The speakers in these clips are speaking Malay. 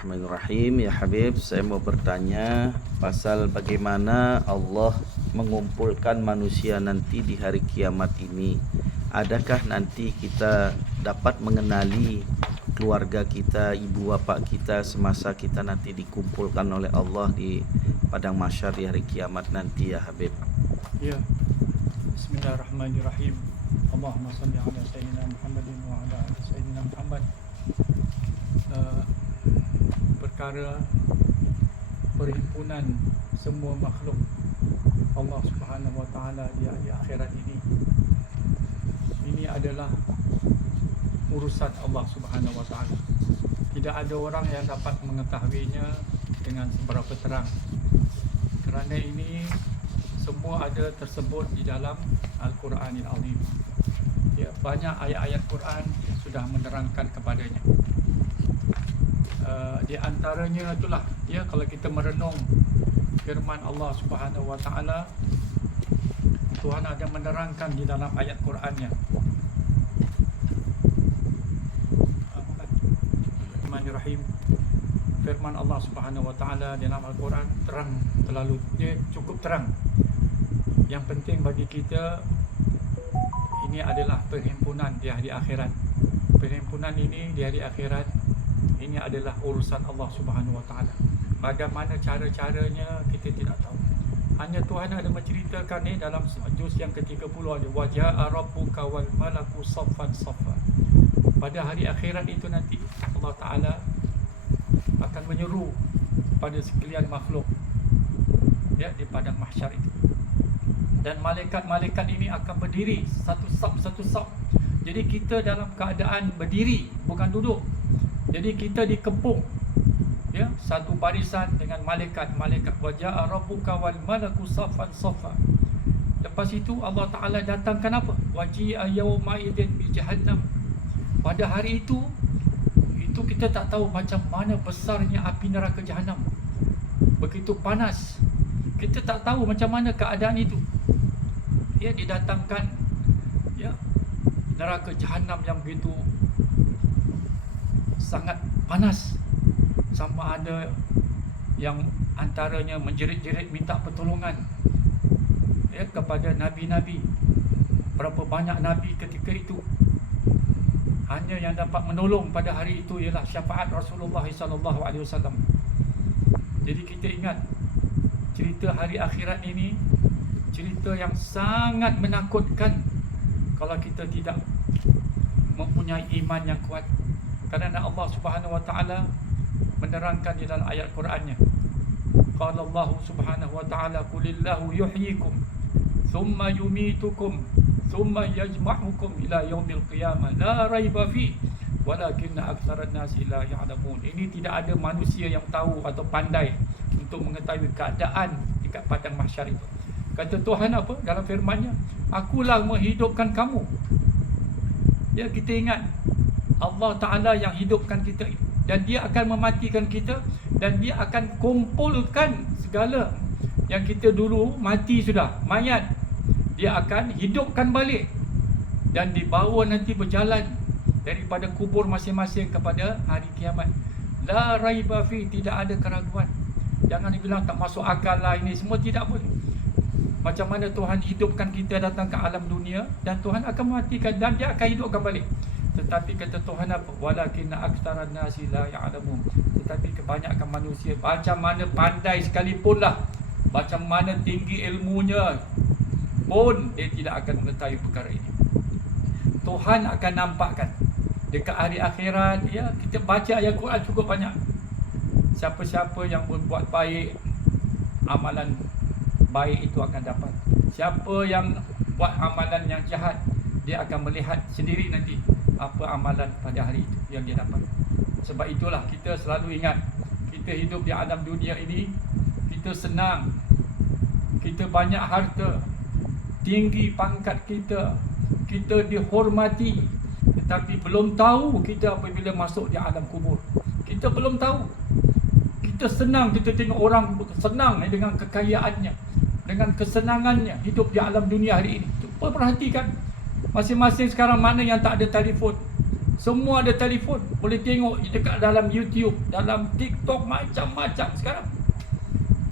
Bismillahirrahmanirrahim. Ya Habib, saya mau bertanya pasal bagaimana Allah mengumpulkan manusia nanti di hari kiamat ini. Adakah nanti kita dapat mengenali keluarga kita, ibu bapa kita semasa kita nanti dikumpulkan oleh Allah di padang mahsyar di hari kiamat nanti, ya Habib? Ya. Bismillahirrahmanirrahim. Allahumma salli ala sayyidina Muhammadin wa ala ali sayyidina Muhammad. Perkara perhimpunan semua makhluk Allah Subhanahu wa taala di akhirat ini adalah urusan Allah Subhanahu wa taala. Tidak ada orang yang dapat mengetahuinya dengan seberapa terang. Kerana ini semua ada tersebut di dalam Al-Quranil Azim. Ya, banyak ayat-ayat Quran yang sudah menerangkan kepadanya. Di antaranya itulah, ya, kalau kita merenung firman Allah Subhanahu wa taala, Tuhan ada menerangkan di dalam ayat Qurannya. Bismillahirrahmanirrahim. Firman Allah Subhanahu wa taala di dalam Al-Quran terang, terlalu dia cukup terang. Yang penting bagi kita ini adalah perhimpunan di hari akhirat. Perhimpunan ini di hari akhirat ini adalah urusan Allah Subhanahu wa taala. Bagaimana cara-caranya kita tidak tahu. Hanya Tuhan ada menceritakan ni dalam juz yang ke-30 ada waja'a rabbuka wal malaku saffan saffa. Pada hari akhirat itu nanti Allah taala akan menyeru pada sekalian makhluk, ya, di padang mahsyar itu. Dan malaikat-malaikat ini akan berdiri satu saf. Jadi kita dalam keadaan berdiri, bukan duduk. Jadi kita dikepung, ya, satu barisan dengan malaikat waja'a rabbuka wal malaku saffan saffa. Lepas itu Allah Taala datangkan apa? Waji'a yawma idzin bi jahannam. Pada hari itu kita tak tahu macam mana besarnya api neraka Jahannam. Begitu panas. Kita tak tahu macam mana keadaan itu. Ya, didatangkan, ya, neraka Jahannam yang begitu sangat panas, sampai ada yang antaranya menjerit-jerit minta pertolongan, ya, kepada nabi-nabi. Berapa banyak nabi ketika itu, hanya yang dapat menolong pada hari itu ialah syafaat Rasulullah SAW. Jadi kita ingat cerita hari akhirat ini, cerita yang sangat menakutkan kalau kita tidak mempunyai iman yang kuat. Kerana Allah Subhanahu wa taala menerangkan di dalam ayat Qurannya. Qala Allah Subhanahu wa taala qulillahu yuhyikum thumma yumitukum thumma yajma'ukum ila yaumil qiyamah la raiba fi walakinna aktsaran nasi la ya'lamun. Ini tidak ada manusia yang tahu atau pandai untuk mengetahui keadaan dekat padang mahsyar itu. Kata Tuhan apa dalam firman-Nya? Akulah menghidupkan kamu. Ya, kita ingat Allah Ta'ala yang hidupkan kita, dan Dia akan mematikan kita, dan Dia akan kumpulkan segala yang kita dulu mati sudah, mayat. Dia akan hidupkan balik dan dibawa nanti berjalan daripada kubur masing-masing kepada hari kiamat. La raiba fi, tidak ada keraguan. Jangan dibilang tak masuk akal lah, ini semua tidak boleh. Macam mana Tuhan hidupkan kita datang ke alam dunia, dan Tuhan akan mematikan dan Dia akan hidupkan balik. Tetapi kata Tuhan apa? Walakinna aktsaran nasi la ya'lamun. Tetapi kebanyakan manusia, macam mana pandai sekalipun lah, macam mana tinggi ilmunya pun, dia tidak akan mengetahui perkara ini. Tuhan akan nampakkan dekat hari akhirat, ya, kita baca ayat Quran cukup banyak. Siapa-siapa yang berbuat baik, amalan baik itu akan dapat. Siapa yang buat amalan yang jahat, dia akan melihat sendiri nanti apa amalan pada hari itu yang dia dapat. Sebab itulah kita selalu ingat, kita hidup di alam dunia ini, kita senang, kita banyak harta, tinggi pangkat kita, kita dihormati, tetapi belum tahu kita apabila masuk di alam kubur. Kita belum tahu. Kita senang, kita tengok orang senang dengan kekayaannya, dengan kesenangannya hidup di alam dunia hari ini. Cuba perhatikan, masing-masing sekarang mana yang tak ada telefon? Semua ada telefon, boleh tengok dekat dalam YouTube, dalam TikTok, macam-macam sekarang.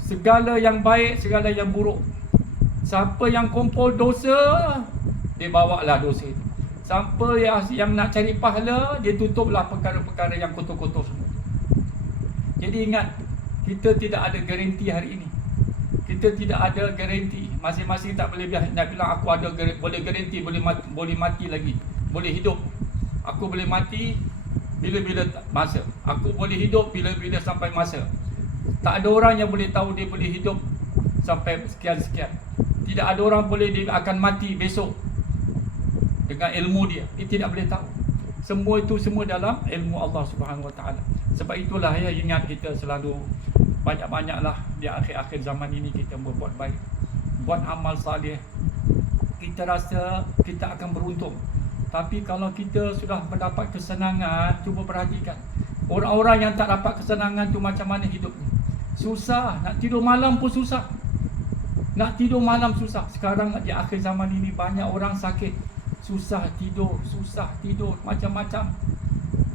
Segala yang baik, segala yang buruk. Siapa yang kumpul dosa, dia bawalah dosa itu. Siapa yang nak cari pahala, dia tutuplah perkara-perkara yang kotor-kotor semua. Jadi ingat, kita tidak ada garanti hari ini. Kita tidak ada garanti. Masing-masing tak boleh nak bilang aku ada boleh garanti, boleh mati lagi, boleh hidup. Aku boleh mati bila-bila masa. Aku boleh hidup bila-bila sampai masa. Tak ada orang yang boleh tahu dia boleh hidup sampai sekian-sekian. Tidak ada orang boleh dia akan mati besok dengan ilmu dia. Dia tidak boleh tahu. Semua itu semua dalam ilmu Allah Subhanahu Wa Taala. Sebab itulah ya, ingat kita selalu banyak-banyaklah di akhir-akhir zaman ini kita berbuat baik, buat amal salih. Kita rasa kita akan beruntung. Tapi kalau kita sudah mendapat kesenangan, cuba perhatikan. Orang-orang yang tak dapat kesenangan tu macam mana hidupnya? Susah, nak tidur malam pun susah. Nak tidur malam susah. Sekarang di akhir zaman ini banyak orang sakit. Susah tidur, macam-macam.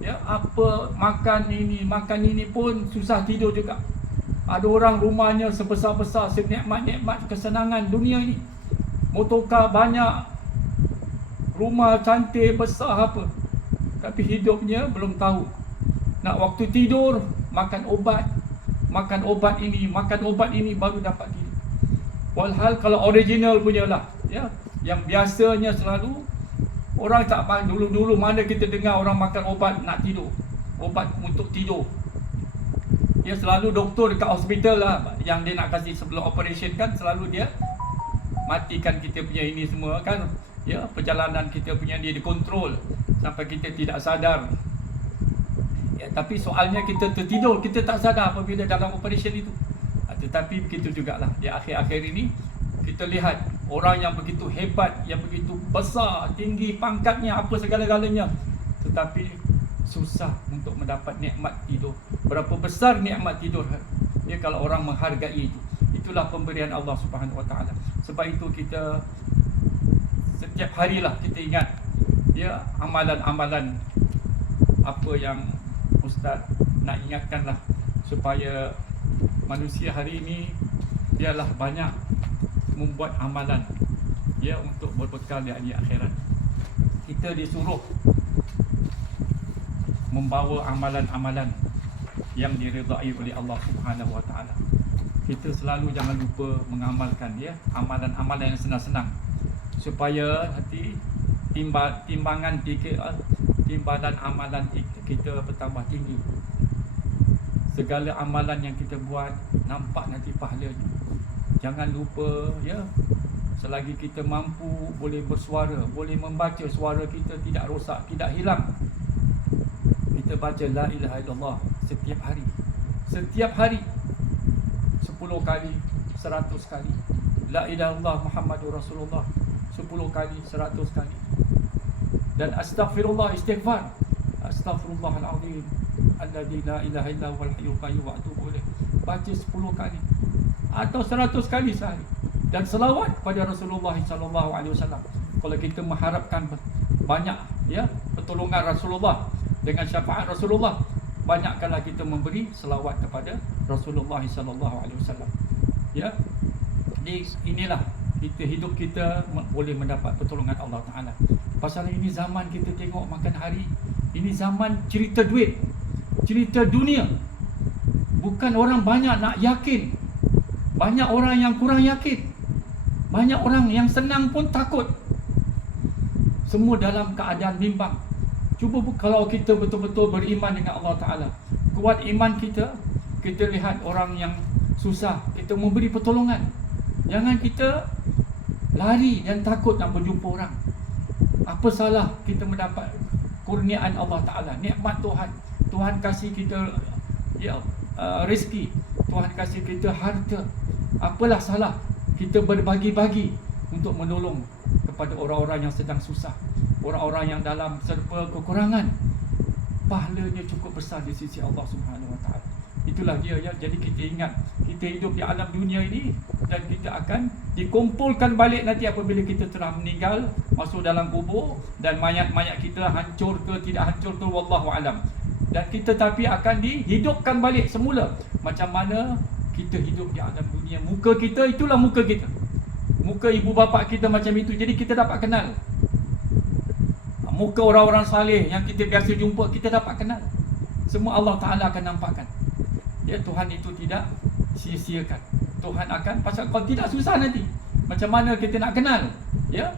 Ya, apa makan ini pun susah tidur juga. Ada orang rumahnya sebesar-besar, senikmat-nikmat kesenangan dunia ini. Motorkar banyak, rumah cantik, besar apa. Tapi hidupnya belum tahu. Nak waktu tidur, makan obat ini baru dapat tidur. Walhal kalau original punya lah, ya, yang biasanya selalu orang tak faham. Dulu mana kita dengar orang makan obat nak tidur, obat untuk tidur. Ya, selalu doktor dekat hospital lah yang dia nak kasih sebelum operation kan, selalu dia matikan kita punya ini semua kan. Ya, perjalanan kita punya dia dikontrol sampai kita tidak sadar. Ya, tapi soalnya kita tertidur, kita tak sadar apabila dalam operation itu. Tetapi begitu jugalah di akhir-akhir ini kita lihat orang yang begitu hebat, yang begitu besar, tinggi pangkatnya, apa segala-galanya, tetapi susah untuk mendapat nikmat tidur. Berapa besar nikmat tidur ya kalau orang menghargai itu. Itulah pemberian Allah Subhanahu Wa Taala. Sebab itu kita setiap harilah kita ingat ya amalan-amalan apa yang Ustaz nak ingatkanlah, supaya manusia hari ini dialah banyak membuat amalan ya untuk berbekal di akhirat. Kita disuruh membawa amalan-amalan yang diridai oleh Allah Subhanahu Wa Taala. Kita selalu jangan lupa mengamalkan ya amalan-amalan yang senang-senang, supaya nanti timbangan amalan kita bertambah tinggi. Segala amalan yang kita buat nampak nanti pahalanya. Jangan lupa ya, selagi kita mampu boleh bersuara, boleh membaca, suara kita tidak rosak, tidak hilang. Kita baca la ilaha illallah setiap hari. Setiap hari 10 kali, 100 kali. La ilaha illallah Muhammadur Rasulullah 10 kali, 100 kali. Dan astaghfirullah, istighfar. Astaghfirullahalazim alladzi la ilaha illa huwal hayyul qayyum wa atubu ilaih. Baca 10 kali atau 100 kali sehari. Dan selawat kepada Rasulullah sallallahu alaihi wasallam. Kalau kita mengharapkan banyak ya pertolongan Rasulullah dengan syafaat Rasulullah, banyakkanlah kita memberi selawat kepada Rasulullah sallallahu alaihi wasallam. Ya. Jadi inilah kita hidup kita boleh mendapat pertolongan Allah Taala. Pasal ini zaman kita tengok makan hari, ini zaman cerita duit, cerita dunia. Bukan orang banyak nak yakin, banyak orang yang kurang yakin, banyak orang yang senang pun takut. Semua dalam keadaan bimbang. Cuba kalau kita betul-betul beriman dengan Allah Ta'ala, kuat iman kita, kita lihat orang yang susah, kita memberi pertolongan. Jangan kita lari dan takut nak berjumpa orang. Apa salah kita mendapat kurniaan Allah Ta'ala, nikmat Tuhan. Tuhan kasih kita ya, rezeki, Tuhan kasih kita harta. Apalah salah kita berbagi-bagi untuk menolong kepada orang-orang yang sedang susah, orang-orang yang dalam serba kekurangan. Pahalanya cukup besar di sisi Allah Subhanahu Wa Taala. Itulah dia ya. Jadi kita ingat, kita hidup di alam dunia ini dan kita akan dikumpulkan balik nanti apabila kita telah meninggal, masuk dalam kubur, dan mayat-mayat kita hancur ke tidak hancur tu wallahu alam. Dan kita tapi akan dihidupkan balik semula. Macam mana kita hidup di alam dunia, muka kita itulah muka kita. Muka ibu bapa kita macam itu, jadi kita dapat kenal. Muka orang-orang saleh yang kita biasa jumpa, kita dapat kenal. Semua Allah Ta'ala akan nampakkan. Ya, Tuhan itu tidak sia-siakan. Tuhan akan, pasal kalau tidak susah nanti. Macam mana kita nak kenal? Ya,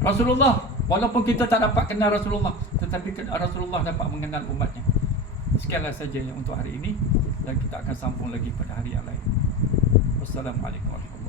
Rasulullah, walaupun kita tak dapat kenal Rasulullah, tetapi Rasulullah dapat mengenal umatnya. Sekianlah saja yang untuk hari ini, dan kita akan sambung lagi pada hari yang lain. Wassalamualaikum warahmatullahi wabarakatuh.